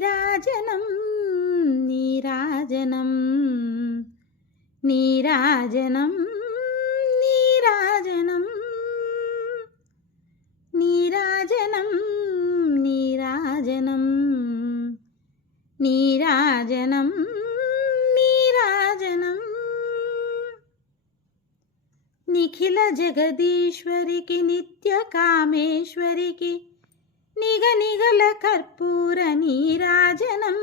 నీరాజనం నీరాజనం నీరాజనం నీరాజనం నీరాజనం నీరాజనం నీరాజనం నీరాజనం నిఖిల జగదీశ్వరికి నిత్య కామేశ్వరికి నిగనిగల కర్పూర నీరాజనం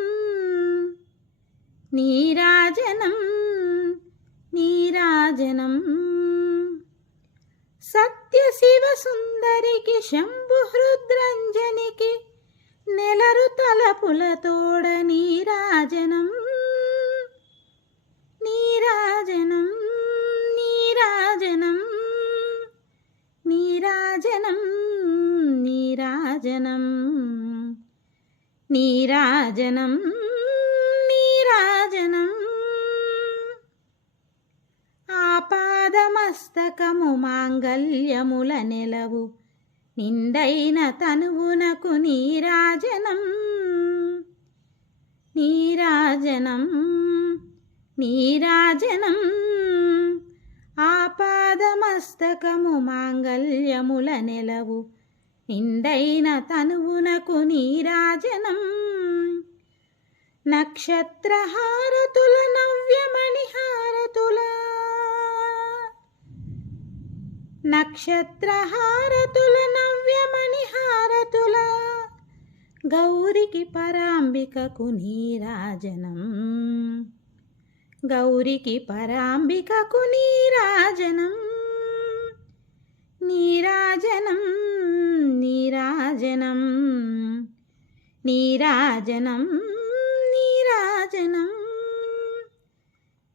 నీరాజనం నీరాజనం సత్య శివ సుందరికి శంభు హృద్రంజనికి నెలరు తలపులతోడ నీరాజనం నీరాజనం నీరాజనం నీరాజనం నీరాజనం నీరాజనం నీరాజనం ఆపాదమస్తకము మాంగల్యముల నెలవు నిండైన తనువునకు నీరాజనం నీరాజనం నీరాజనం ఆపాదమస్తకము మాంగల్యముల నెలవు నిండైన తనువునకు నీరాజనం నక్షత్రహారతుల నవ్యమణిహారతుల నక్షత్రహారతుల నవ్యమణిహారతుల గౌరికి పరాంబికకు నీరాజనం గౌరికి పరాంబికకు నీరాజనం నీరాజనం నీరాజనం నీరాజనం నీరాజనం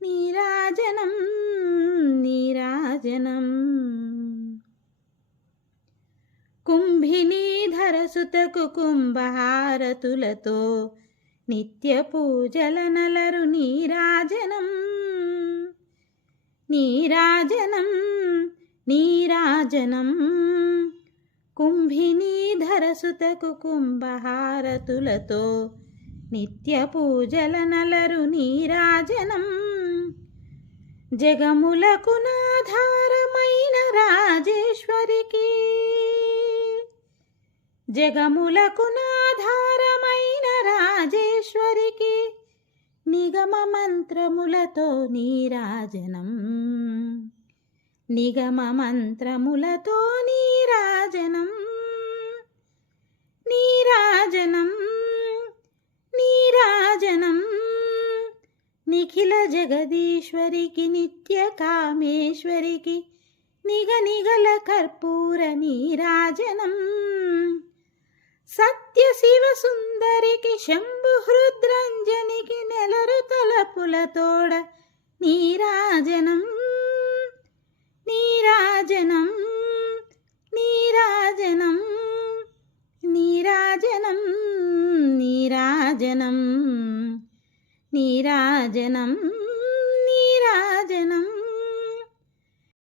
నీరాజనం నీరాజనం కుంభినీధరసుతకు కుంభహారతులతో నిత్య పూజల నలరు నీరాజనం నీరాజనం నీరాజనం కుంభినీధరసుతకు కుంభహారతులతో నిత్య పూజల నలరు నీరాజనం జగములకు నాధారమైన రాజేశ్వరికి జగములకు నాధారమైన రాజేశ్వరికి నిగమ మంత్రములతో నీరాజనం నిగమ మంత్రములతో నీరాజనం నీరాజనం నీరాజనం నిఖిల జగదీశ్వరికి నిత్య కామేశ్వరికి నిగనిగల కర్పూర నీరాజనం సత్య శివ సుందరికి శంభు హృద్రంజనికి నెలరు తలపులతోడ నీరాజనం నీరాజనం నీరాజనం నీరాజనం నీరాజనం నీరాజనం నీరాజనం